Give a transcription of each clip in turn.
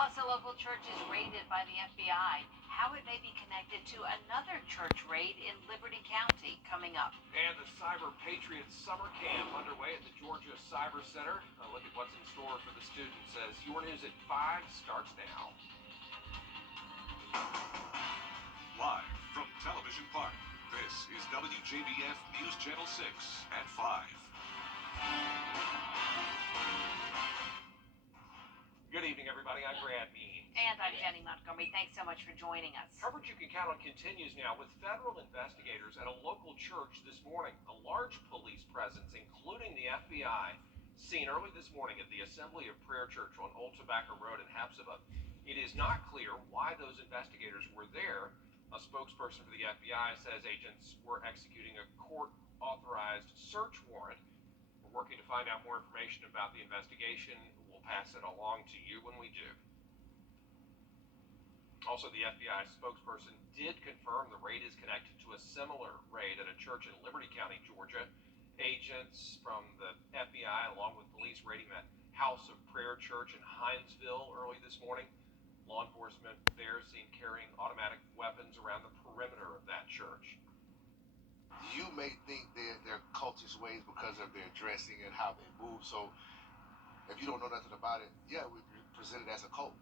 Plus, a local church is raided by the FBI. How it may be connected to another church raid in Liberty County coming up. And the Cyber Patriots summer camp underway at the Georgia Cyber Center. A look at what's in store for the students as Your News at 5 starts now. Live from Television Park, this is WJBF News Channel 6 at 5. Good evening, everybody. I'm Brad Mean. And I'm Jenny Montgomery. Thanks so much for joining us. Coverage you can count on continues now with federal investigators at a local church this morning. A large police presence, including the FBI, seen early this morning at the Assembly of Prayer Church on Old Tobacco Road in Hepzibah. It is not clear why those investigators were there. A spokesperson for the FBI says agents were executing a court-authorized search warrant. We're working to find out more information about the investigation. We'll pass it along to you when we do. Also, the FBI spokesperson did confirm the raid is connected to a similar raid at a church in Liberty County, Georgia. Agents from the FBI, along with police, raiding that House of Prayer Church in Hinesville early this morning. Law enforcement there seen carrying automatic weapons around the perimeter of that church. You may think they're cultist ways because of their dressing and how they move. So if you don't know nothing about it, yeah, we present it as a cult.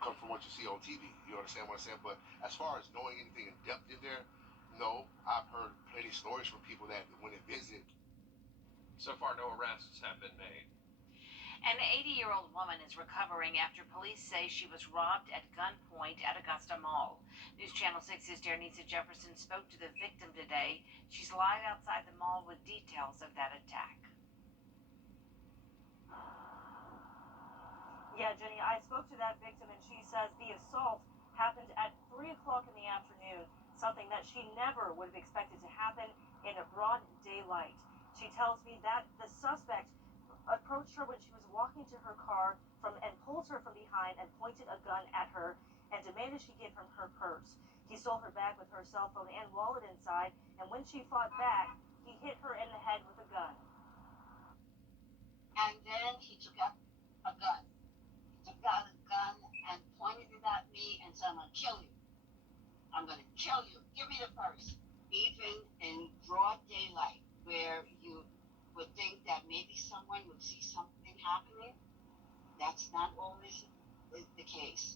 Come from what you see on TV. You understand what I'm saying? But as far as knowing anything in depth in there, no. I've heard plenty of stories from people that when they visit. So far, no arrests have been made. An 80-year-old woman is recovering after police say she was robbed at gunpoint at Augusta Mall. News Channel 6's Dernisa Jefferson spoke to the victim today. She's live outside the mall with details of that attack. Yeah, Jenny, I spoke to that victim and she says the assault happened at 3 o'clock in the afternoon, something that she never would have expected to happen in a broad daylight. She tells me that the suspect approached her when she was walking to her car and pulled her from behind and pointed a gun at her and demanded she give him her purse. He stole her bag with her cell phone and wallet inside, and when she fought back, he hit her in the head with a gun. And then he took out a gun. He took out a gun and pointed it at me and said, I'm going to kill you. I'm going to kill you. Give me the purse. Even in broad daylight, where you would think that maybe someone would see something happening, that's not always the case.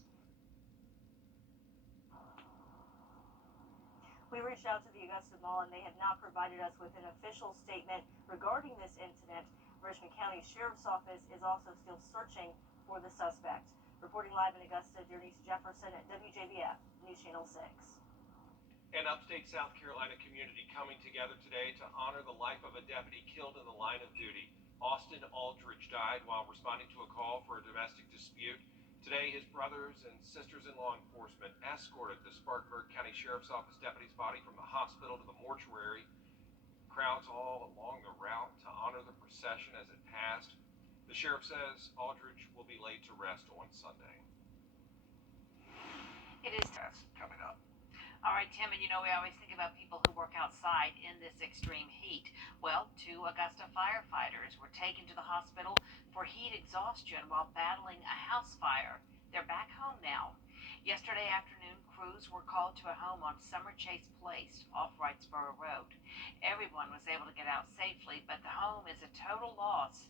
We reached out to the Augusta Mall and they have not provided us with an official statement regarding this incident. Richmond County Sheriff's Office is also still searching for the suspect. Reporting live in Augusta, Dernisa Jefferson at WJBF News Channel 6. An upstate South Carolina community coming together today to honor the life of a deputy killed in the line of duty. Austin Aldridge died while responding to a call for a domestic dispute. Today, his brothers and sisters in law enforcement escorted the Spartanburg County Sheriff's Office deputy's body from the hospital to the mortuary. Crowds all along the route to honor the procession as it passed. The sheriff says Aldridge will be laid to rest on Sunday. It is Coming up. All right, Tim, and we always think about people who work outside in this extreme heat. Well, 2 Augusta firefighters were taken to the hospital for heat exhaustion while battling a house fire. They're back home now. Yesterday afternoon, crews were called to a home on Summer Chase Place off Wrightsboro Road. Everyone was able to get out safely, but the home is a total loss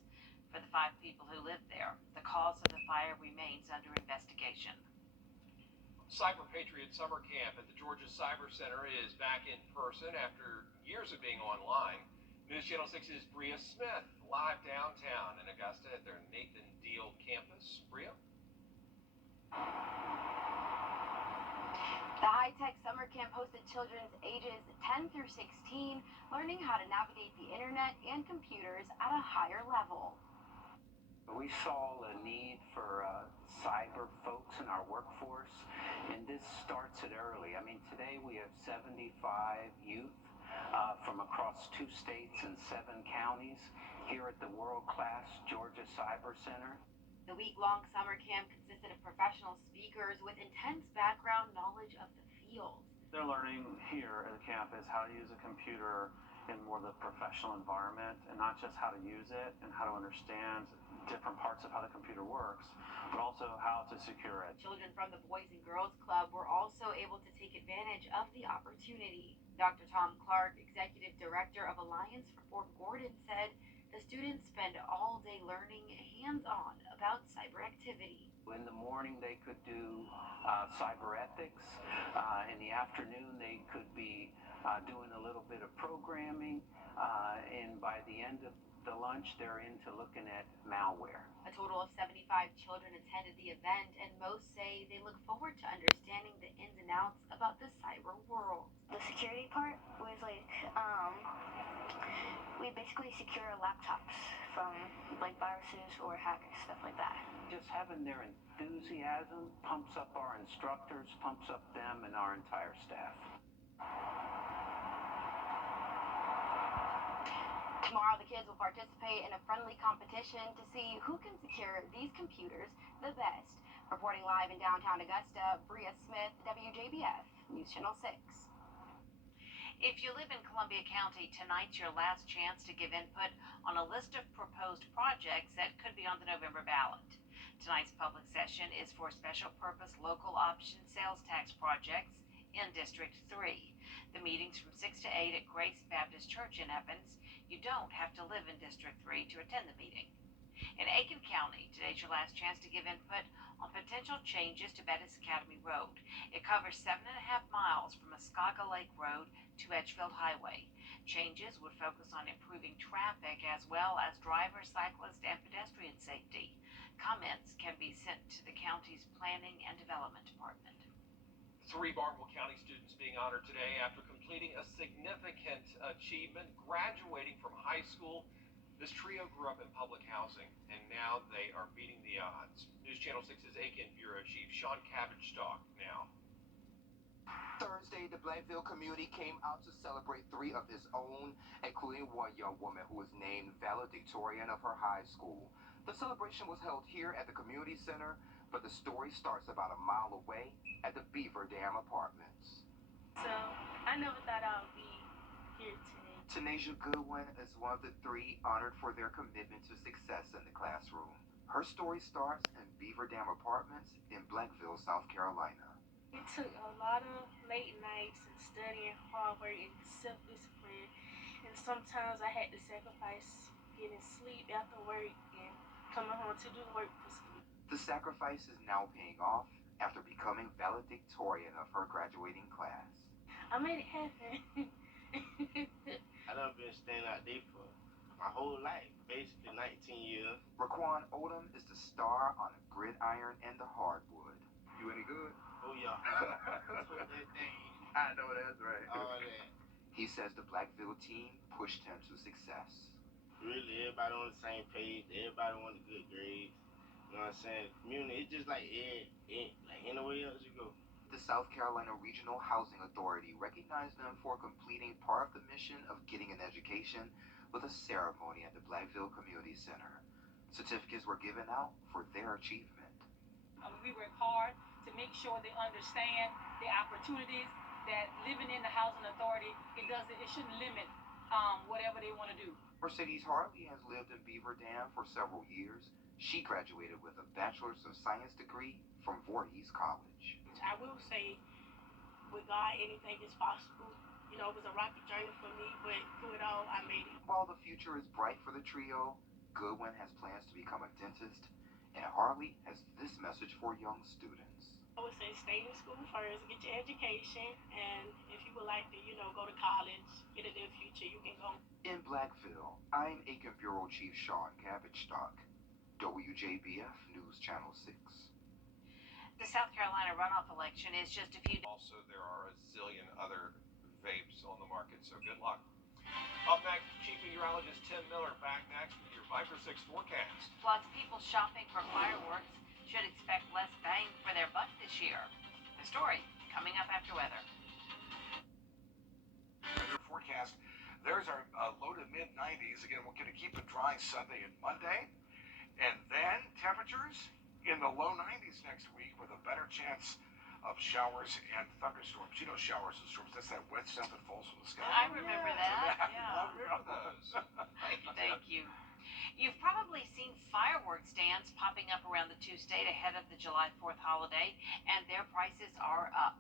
for the 5 people who lived there. The cause of the fire remains under investigation. Cyber Patriot Summer Camp at the Georgia Cyber Center is back in person after years of being online. News Channel 6's Bria Smith live downtown in Augusta at their Nathan Deal campus. Bria? The high-tech summer camp hosted children ages 10 through 16, learning how to navigate the internet and computers at a higher level. We saw a need for cyber folks in our workforce, and this starts it early. I mean, today we have 75 youth from across 2 states and 7 counties here at the world-class Georgia Cyber Center. The week-long summer camp consisted of professional speakers with intense background knowledge of the field. They're learning here at the campus how to use a computer in more of the professional environment, and not just how to use it and how to understand different parts of how the computer works, but also how to to secure it. Children from the Boys and Girls Club were also able to take advantage of the opportunity. Dr. Tom Clark, Executive Director of Alliance for Fort Gordon, said the students spend all day learning hands-on about cyber activity. In the morning, they could do cyber ethics. In the afternoon, they could be doing a little bit of programming. And by the end of the lunch, they're into looking at malware. A total of 75 children attended the event, and most say they look forward to understanding the ins and outs about the cyber world. The security part was like, we basically secure laptops from like viruses or hackers, stuff like that. Just having their enthusiasm pumps up our instructors, pumps up them and our entire staff. Tomorrow, the kids will participate in a friendly competition to see who can secure these computers the best. Reporting live in downtown Augusta, Bria Smith, WJBF, News Channel 6. If you live in Columbia County, tonight's your last chance to give input on a list of proposed projects that could be on the November ballot. Tonight's public session is for special purpose local option sales tax projects in District 3. The meeting's from 6 to 8 at Grace Baptist Church in Evans. You don't have to live in District 3 to attend the meeting. In Aiken County, today's your last chance to give input on potential changes to Bettis Academy Road. It covers 7.5 miles from Muskogee Lake Road to Edgefield Highway. Changes would focus on improving traffic as well as driver, cyclist, and pedestrian safety. Comments can be sent to the county's Planning and Development Department. 3 Barnwell County students being honored today after completing a significant achievement, graduating from high school. This trio grew up in public housing, and now they are beating the odds. News Channel 6's Aiken Bureau Chief Sean Cabbage-Stock now. Thursday, the Blankville community came out to celebrate 3 of his own, including one young woman who was named valedictorian of her high school. The celebration was held here at the community center, but the story starts about a mile away at the Beaver Dam Apartments. So I never thought I would be here today. Tanasia Goodwin is one of the 3 honored for their commitment to success in the classroom. Her story starts in Beaver Dam Apartments in Blankville, South Carolina. It took a lot of late nights and studying, hard work, and self-discipline. And sometimes I had to sacrifice getting sleep after work and coming home to do work for school. The sacrifice is now paying off after becoming valedictorian of her graduating class. I made it happen. I done been staying out there for my whole life, basically 19 years. Raquan Odom is the star on the gridiron and the hardwood. You any good? Oh yeah. That thing. I know that's right. All that. He says the Blankville team pushed him to success. Really, everybody on the same page. Everybody wanted good grades. You know what I'm saying? The community, it's just like like anywhere else you go. The South Carolina Regional Housing Authority recognized them for completing part of the mission of getting an education with a ceremony at the Blankville Community Center. Certificates were given out for their achievement. We work hard to make sure they understand the opportunities that living in the housing authority, it shouldn't limit whatever they want to do. Mercedes Harley has lived in Beaver Dam for several years. She graduated with a Bachelor's of Science degree from Voorhees College. I will say, with God, anything is possible. You know, it was a rocky journey for me, but through it all, I made it. While the future is bright for the trio, Goodwin has plans to become a dentist, and Harley has this message for young students. I would say stay in school first, get your education, and if you would like to, go to college, get a good future, you can go. In Blankville, I'm Aiken Bureau Chief Sean Cabbage-Stock, WJBF News Channel 6. The South Carolina runoff election is just a few days. Also, there are a zillion other vapes on the market, so good luck. Up next, Chief Meteorologist Tim Miller back next with your 5 for 6 forecast. Lots of people shopping for fireworks should expect less bang for their buck this year. The story coming up after weather. Forecast. There's our low to mid 90s. Again, we're going to keep it dry Sunday and Monday. And then temperatures in the low 90s next week with a better chance of showers and thunderstorms. You know showers and storms. That's that wet stuff that falls from the sky. I remember that. I remember those. Thank you. You've probably seen fireworks stands popping up around the two-state ahead of the July 4th holiday, and their prices are up.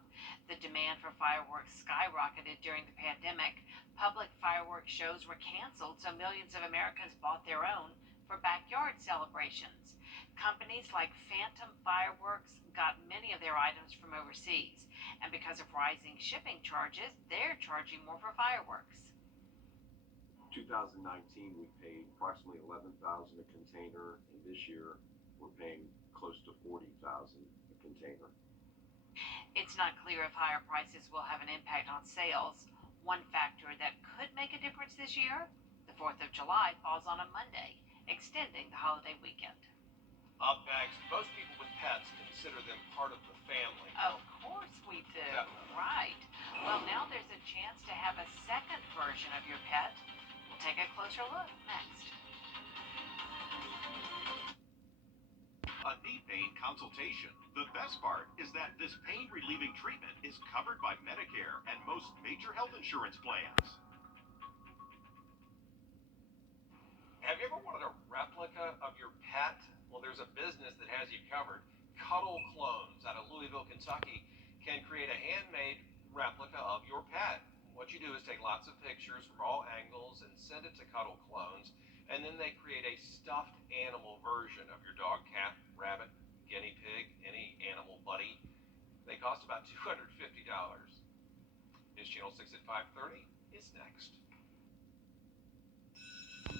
The demand for fireworks skyrocketed during the pandemic. Public fireworks shows were canceled, so millions of Americans bought their own for backyard celebrations. Companies like Phantom Fireworks got many of their items from overseas, and because of rising shipping charges, they're charging more for fireworks. 2019, we paid approximately $11,000 a container, and this year we're paying close to $40,000 a container. It's not clear if higher prices will have an impact on sales. One factor that could make a difference this year, the 4th of July falls on a Monday, extending the holiday weekend. Up next, most people with pets consider them part of the family. Of course we do. Yeah. Right. Well, now there's a chance to have a second version of your pet. We'll take a closer look next. A knee pain consultation. The best part is that this pain relieving treatment is covered by Medicare and most major health insurance plans. Have you ever wanted a replica of your pet? Well, there's a business that has you covered. Cuddle Clones out of Louisville, Kentucky can create a handmade replica of your pet. What you do is take lots of pictures from all angles and send it to Cuddle Clones, and then they create a stuffed animal version of your dog, cat, rabbit, guinea pig, any animal buddy. They cost about $250. News Channel 6 at 5:30 is next.